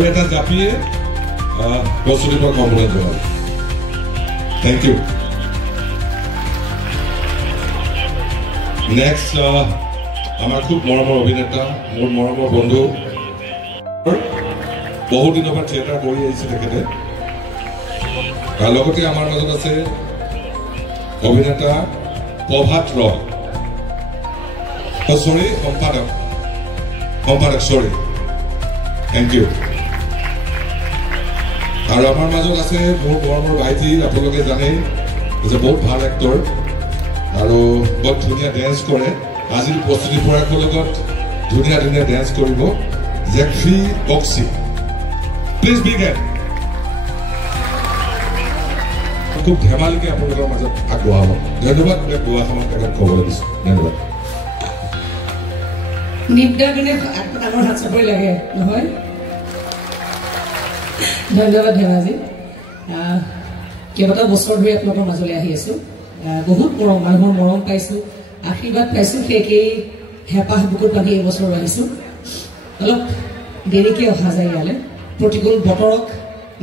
আৰু এটা জাপিয়ে প্ৰস্তুতিৰ কবলৈ জনাব থ্যাংক ইউ নেক্সট আমাৰ খুব মৰমৰ অভিনেতা মোৰ মৰমৰ বন্ধু বহু দিনৰ পৰা থিয়েটাৰ কৰি আহিছে তেখেতে আৰু লগতে আমাৰ মাজত আছে অভিনেতা প্ৰভাত ৰয় সৰি সম্পাদক সৰি থ্যাংক ইউ আৰু আমাৰ মাজত আছে মোৰ মৰমৰ ভাইটি আপোনালোকে জানে যে বহুত ভাল এক্টৰ আৰু বহুত ধুনীয়া ডেন্স কৰে আজিৰ প্ৰস্তুতি পৰাকৰ লগত ধুনীয়া ধুনীয়া ডেন্স কৰিব জেকফ্ৰি বক্সি প্লিজ বিগেন খুব ধেমালিকে আপোনালোকৰ মাজত আগবঢ়াব ধন্যবাদ গোৱা সময়ত তেখেত ক'বলৈ দিছোঁ ধন্যবাদ নিবদা মানে ডাঙৰ হাত চাপৰি লাগে নহয় ধন্যবাদ ধেমাজি কেইবাটাও বছৰ ধৰি আপোনালোকৰ মাজলৈ আহি আছোঁ বহুত মানুহৰ মৰম পাইছোঁ আশীৰ্বাদ পাইছোঁ সেই হেঁপাহ বুকুত বান্ধি এইবছৰ আহিছোঁ অলপ দেৰিকৈ অহা যায় ইয়ালৈ প্ৰতিকূল বতৰক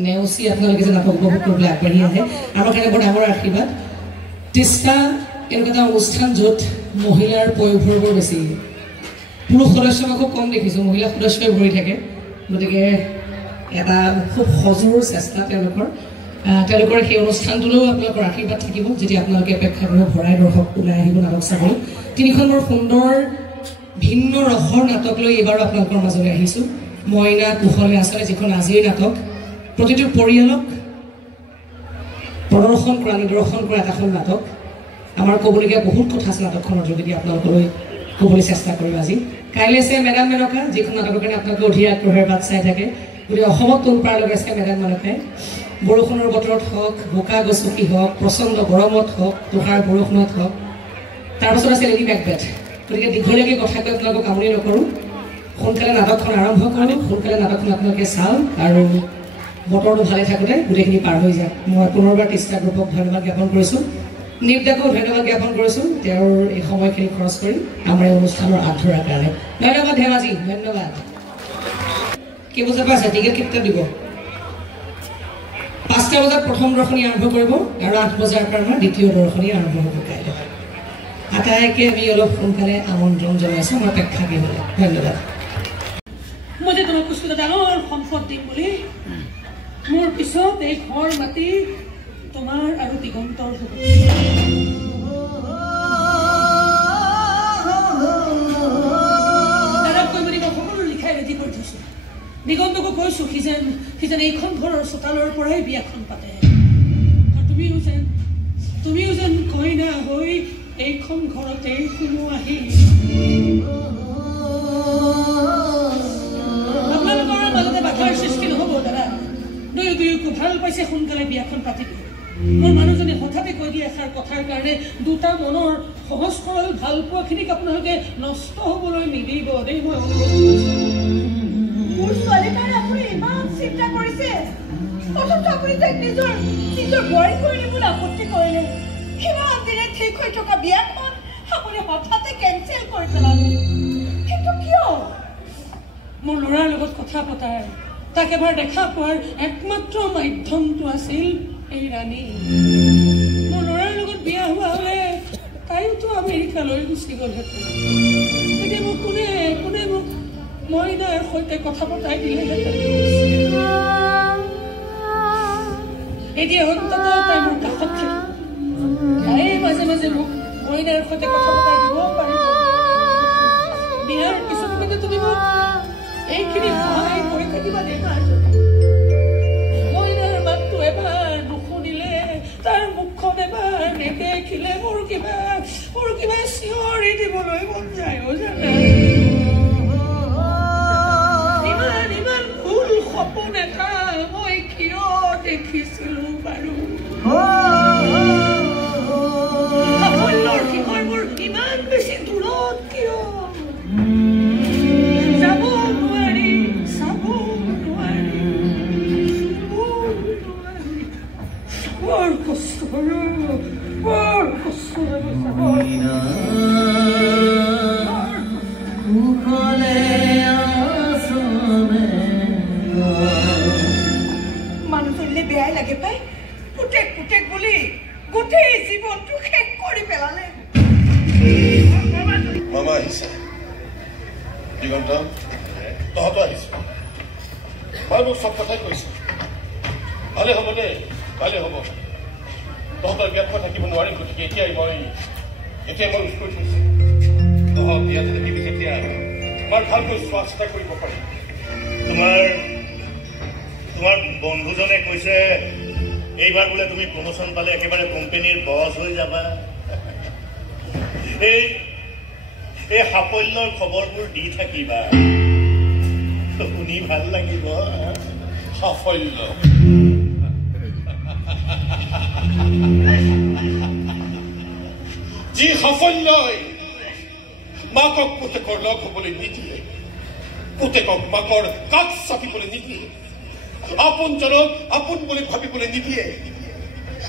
নেওচি আপোনালোকে যে নাটক উপভোগ কৰিবলৈ আগবাঢ়ি আহে আমাৰ কাৰণে বৰ ডাঙৰ আশীৰ্বাদ তিষ্টা এনেকুৱা এটা অনুষ্ঠান য'ত মহিলাৰ পয়োভৰ বৰ বেছি পুৰুষ সদস্য মই খুব কম দেখিছোঁ মহিলা সদস্যই ভৰি থাকে গতিকে এটা খুব সজোৰ চেষ্টা তেওঁলোকৰ সেই অনুষ্ঠানটোলৈও আপোনালোকৰ আশীৰ্বাদ থাকিব যেতিয়া আপোনালোকে প্ৰেক্ষাগৃহ ভৰাই দৰ্শক ওলাই আহিব নাটক চাবলৈ তিনিখন বৰ সুন্দৰ ভিন্ন ৰসৰ নাটক লৈ এইবাৰো আপোনালোকৰ মাজলৈ আহিছোঁ মইনা কুশলে আচলতে যিখন আজিৰ নাটক প্ৰতিটো পৰিয়ালক প্ৰদৰ্শন কৰা নিদৰ্শন কৰা এটাখন নাটক আমাৰ ক'বলগীয়া বহুত কথা আছে নাটকখনৰ যোগেদি আপোনালোকলৈ ক'বলৈ চেষ্টা কৰিম আজি কাইলৈ আছে মেডাম মেনকা যিখন নাটকৰ কাৰণে আপোনালোকে অধীৰ আগ্ৰহেৰে বাট চাই থাকে গতিকে অসমত তোলপাৰ লগাইছে মেডাম মেনকাই বৰষুণৰ বতৰত হওক বোকা গছকি হওক প্ৰচণ্ড গৰমত হওক তুষাৰ বৰষুণত হওক তাৰপাছত আছে লেডি মেকবেথ গতিকে দীঘলীয়াকৈ কথা কৈ আপোনালোকক আমনি নকৰোঁ সোনকালে নাটকখন আৰম্ভ কৰোঁ সোনকালে নাটকখন আপোনালোকে চাওক আৰু বতৰটো ভালে থাকোঁতে গোটেইখিনি পাৰ হৈ যায় মই পুনৰবাৰ তিষ্টা গ্ৰুপক ধন্যবাদ জ্ঞাপন কৰিছোঁ নিবদাকো ধন্যবাদ জ্ঞাপন কৰিছোঁ তেওঁৰ এই সময়খিনি খৰচ কৰি আমাৰ এই অনুষ্ঠানৰ আঁত ধৰাৰ কাৰণে ধন্যবাদ ধেমাজি ধন্যবাদ কেইবজাৰ পৰা আছে টিকেট কেতিয়া দিব 5টা বজাত প্ৰথম দৰ্শনী আৰম্ভ কৰিব আৰু 8 বজাৰ পৰা আমাৰ দ্বিতীয় দৰ্শনী আৰম্ভ হ'ব কাইলৈ আটাইকে আমি অলপ সোনকালে আমন্ত্ৰণ জনাইছোঁ আমাৰ প্ৰেক্ষাগৃহলৈ ধন্যবাদ মই যে তোমাক কৈছোঁ ডাঙৰ সম্পদ দিম বুলি মোৰ পিছত এই ঘৰ মাটি তোমাৰ আৰু দিগন্তৰ সকলো লিখাই ৰেডি কৰি থৈছোঁ দিগন্তকো কৈছোঁ সি যেন এইখন ঘৰৰ চোতালৰ পৰাই বিয়াখন পাতে তুমিও যেন কইনা হৈ এইখন ঘৰতে কোনো আহি আপোনালোকৰ মাজতে বাধাৰ সৃষ্টি নহ'ব দাদা দুয়োকো ভাল পাইছে সোনকালে বিয়াখন পাতি দিব মোৰ মানুহজনে হঠাতে কৈ দিয়ে এষাৰ কথাৰ কাৰণে দুটা মনৰ সহজ সৰল ভাল পোৱাখিনিক আপোনালোকে নষ্ট হ'বলৈ নিদিব দেই মই অনুৰোধ মোৰ ছোৱালীৰ কাৰণে আপুনি ইমান চিন্তা কৰিছে প্ৰথমটো আপুনি তাইক নিজৰ বোৱাৰী কৰি দিবলৈ আপত্তি কৰিলে কিমান দিনে ঠিক হৈ থকা বিয়াখন আপুনি হঠাতে কেঞ্চেল কৰি পেলালে কিন্তু কিয় মোৰ ল'ৰাৰ লগত কথা পতাৰ তাক এবাৰ দেখা পোৱাৰ একমাত্ৰ মাধ্যমটো আছিল এই ৰাণী মোৰ ল'ৰাৰ লগত বিয়া হোৱা হ'লে তাইওতো আমেৰিকালৈ গুচি গ'লহেঁতেন এতিয়া মোক কোনে মোক মইনাৰ সৈতে কথা পতাই দিলেহেঁতেন এতিয়া অন্তত তাই মোৰ কাষত থাকিব তাই মাজে মাজে মোক মইনাৰ সৈতে কথা পতাই দিব পাৰিব বিয়াৰ পিছত কিন্তু তুমি মোক এইখিনি সহায় কৰি থাকিবা দেখা মইনাৰ মাতটো এবাৰ নুশুনিলে তাৰ মুখখন এবাৰ নেদেখিলে মোৰ কিবা চিঞৰি দিবলৈ মন যায় জানা ইমান ভুল সপোন এটা মই কিয় দেখিছিলো বাৰু সাফল্যৰ শিখৰবোৰ ইমান বেছি দূৰত কিয় যাব নোৱাৰি চাব নোৱাৰি বৰ কষ্ট মানুহ চলিলে বেয়াই লাগে পাই পুতেক পুতেক বুলি গোটেই জীৱনটো শেষ কৰি পেলালে মামা আহিছে দিগন্ত তহঁতো আহিছে মই মোক চব কথাই কৈছো ভালে হ'ব দে ভালে হ'ব তহঁতৰ বিয়াত মই থাকিব নোৱাৰিম গতিকে এতিয়াই মই উঠ কৰি থৈছো তহঁত ইয়াতে থাকিবি তেতিয়া মই ভালকৈ চোৱা চিতা কৰিব পাৰিম তোমাৰ বন্ধুজনে কৈছে এইবাৰ বোলে তুমি প্ৰমোচন পালে একেবাৰে কোম্পানীৰ বছ হৈ যাবা এই সাফল্যৰ খবৰবোৰ দি থাকিবা শুনি ভাল লাগিব সাফল্য যি সাফল্যই মাকক পুতেকৰ লগ হ'বলৈ নিদিয়ে পুতেকক মাকৰ কাষ চাপিবলৈ নিদিয়ে আপোনজনক আপোন বুলি ভাবিবলৈ নিদিয়ে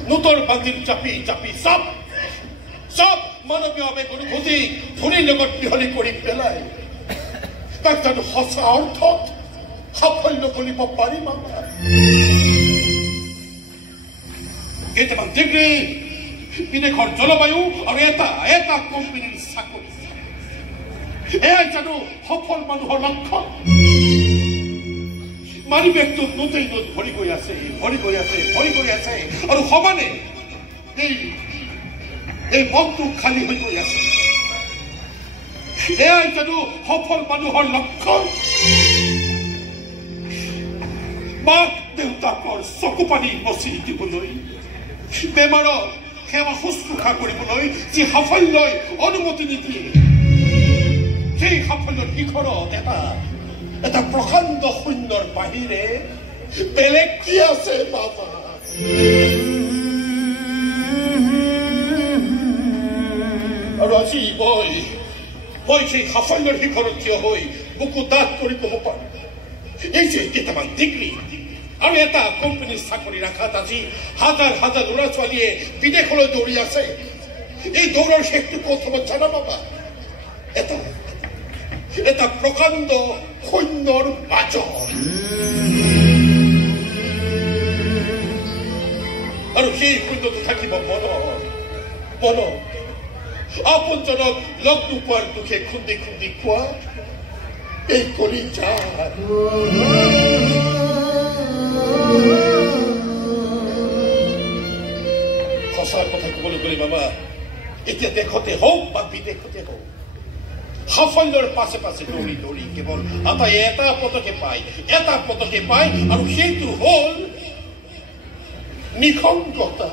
নোটৰ বান্ধিল চাপি চাপি চব মানৱীয় আৱেগ অনুভূতি ধনীৰ লগত মিহলি কৰি পেলাই তাক জানো সঁচা অৰ্থত সাফল্য কৰিব পাৰি মামা কেইটামান ডিগ্ৰী বিদেশৰ জলবায়ু আৰু এটা কোম্পানীৰ চাকৰি এয়াই জানো সফল মানুহৰ লক্ষণ মানি বেগটোত নোটেই নোট ভৰি গৈ আছে আৰু সমানে এই মনটো খালী হৈ গৈ আছে এয়াই জানো সফল মানুহৰ লক্ষণ মাক দেউতাকৰ চকু পানী মচি দিবলৈ বেমাৰৰ সেৱা শুশ্ৰূষা কৰিবলৈ যি সাফল্যই অনুমতি নিদিয়ে সেই সাফল্যৰ শিখৰত এটা প্ৰকাণ্ড শূন্যৰ বাহিৰে বেলেগ কি আছে বাবা আৰু আজি মই সেই সাফল্যৰ শিখৰত থিয় হৈ বুকু ডাঠ কৰি ক'ব পাৰো এই যে কেইটামান ডিগ্ৰী আৰু এটা কোম্পানীৰ চাকৰি ৰখাত আজি হাজাৰ হাজাৰ ল'ৰা ছোৱালীয়ে বিদেশলৈ দৌৰি আছে এই দৌৰৰ শেষটো ক'ত হ'ব জানা বাবা এটা প্ৰকাণ্ড শূন্যৰ মাজত আৰু সেই শূন্যটো থাকিব মন আপোনজনক লগ নোপোৱাৰ দুখে খুন্দি খুন্দি খোৱা এই কলিজা সঁচা কথা ক'বলৈ গ'লে মামা এতিয়া দেশতে হওক বা বিদেশতে হওক সাফল্যৰ পাছে পাছে দৌৰি দৌৰি কেৱল এটা পদকে পায় আৰু সেইটো হ'ল নিসংগতা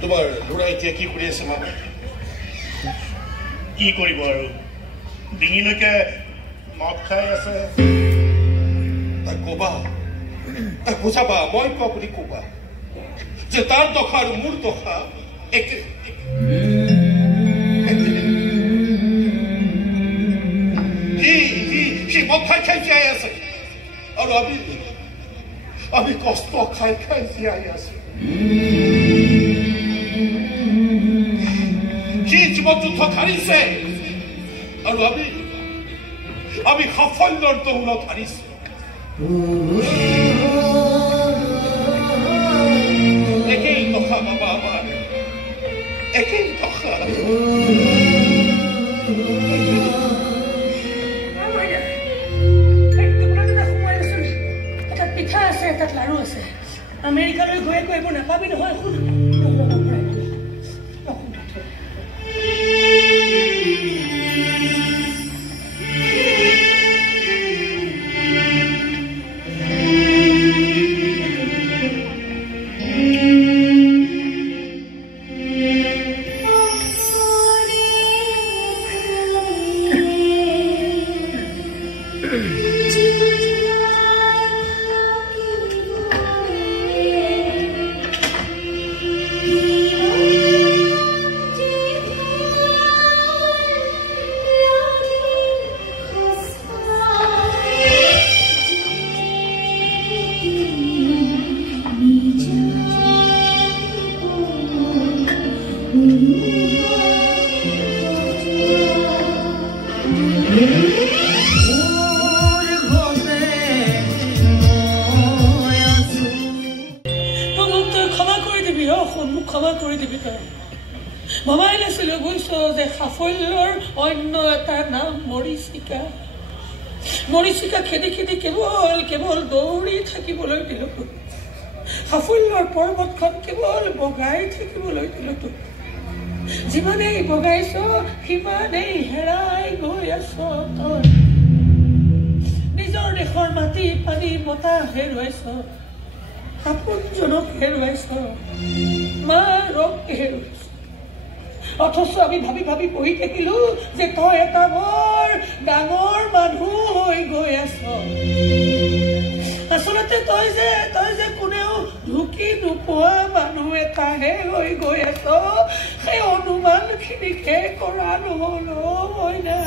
তোমাৰ ল'ৰা এতিয়া কি কৰি আছে মামা কি কৰিব আৰু ডিঙিলৈকে মদ খাই আছে তাক ক'বা তাক বুজাবা মই কোৱা বুলি ক'বা যে তাৰ দশা আৰু মোৰ দশা একে সি মদ খাই জীয়াই আছে আৰু আমি কষ্ট খাই জীয়াই আছো সি জীৱন যুদ্ধত হাৰিছে আৰু আমি সাফল্যৰ দৌৰত হাৰিছো একেই দশা বাবা আমাৰ একেই দশা পিঠা আছে তাত লাৰু আছে আমেৰিকালৈ গৈ এইবোৰ নাপাবি নহয় দিবি সন্মুখমা কৰি দিবি তই ভবাই নাছিলো বুজিছ যে সাফল্যৰ অন্য এটা নাম মৰিচিকা মৰিচিকা খেদি খেদি কেৱল দৌৰি থাকিবলৈ দিলো সাফল্যৰ পৰ্বতখন কেৱল বগাই থাকিবলৈ দিলো যিমানেই বগাইছ সিমানেই হেৰাই গৈ আছ তই নিজৰ দেশৰ মাটি পানী বতাহ হেৰুৱাইছ আপোনজনক হেৰুৱাইছ মা ৰক হেৰুৱাইছ অথচ আমি ভাবি ভাবি বহি থাকিলো যে তই এটা বৰ ডাঙৰ মানুহ হৈ গৈ আছ আচলতে তই যে কোনেও ঢুকি নোপোৱা মানুহ এটাহে হৈ গৈ আছ সেই অনুমানখিনিকে কৰা নহল মইনা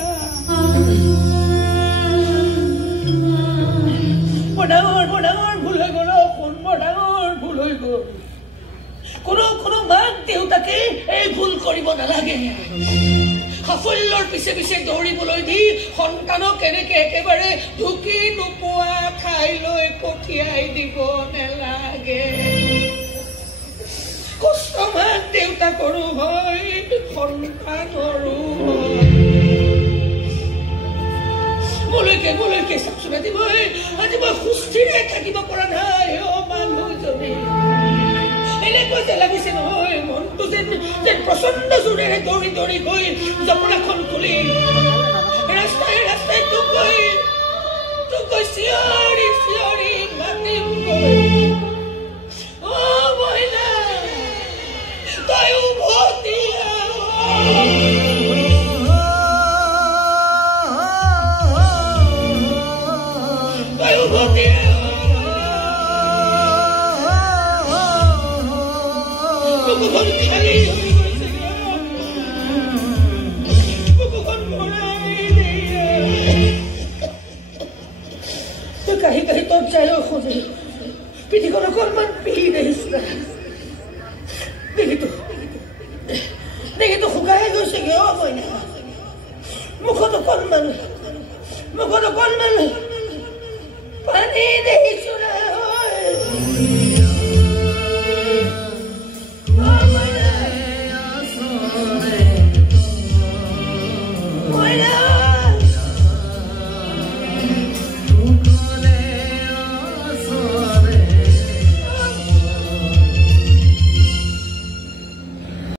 ডাঙৰ ভুল হৈ গল বৰ ডাঙৰ ভুল হৈ গল কোনো মাক দেউতাকে এই ভুল কৰিব নালাগে সাফল্যৰ পিছে পিছে দৌৰিবলৈ দি সন্তানক এনেকে একেবাৰে ঢুকি নোপোৱা ঠাইলৈ পঠিয়াই দিব নালাগে কষ্ট মাক দেউতাকৰো হয় সন্তানৰো মোলৈকে চাকচোন আজি মই সুস্থিৰে থাকিব পৰা নাই মানুহজনী এনেকৈ যে লাগিছে নহয় মনটো যেন প্ৰচণ্ড জোৰেৰে দৌৰি দৌৰি গৈ জপনাখন খুলি ৰাস্তাই তোক গৈ চিঞৰি মাতিম মহিলা তই উভতি কাহি তোর চাইও খোঁজে পিঠিখন অকণমান পিহি দেখিছ না দেখি তো শুকাই গৈছে গে মইনা মুখত অকণমান পানী দেখিছ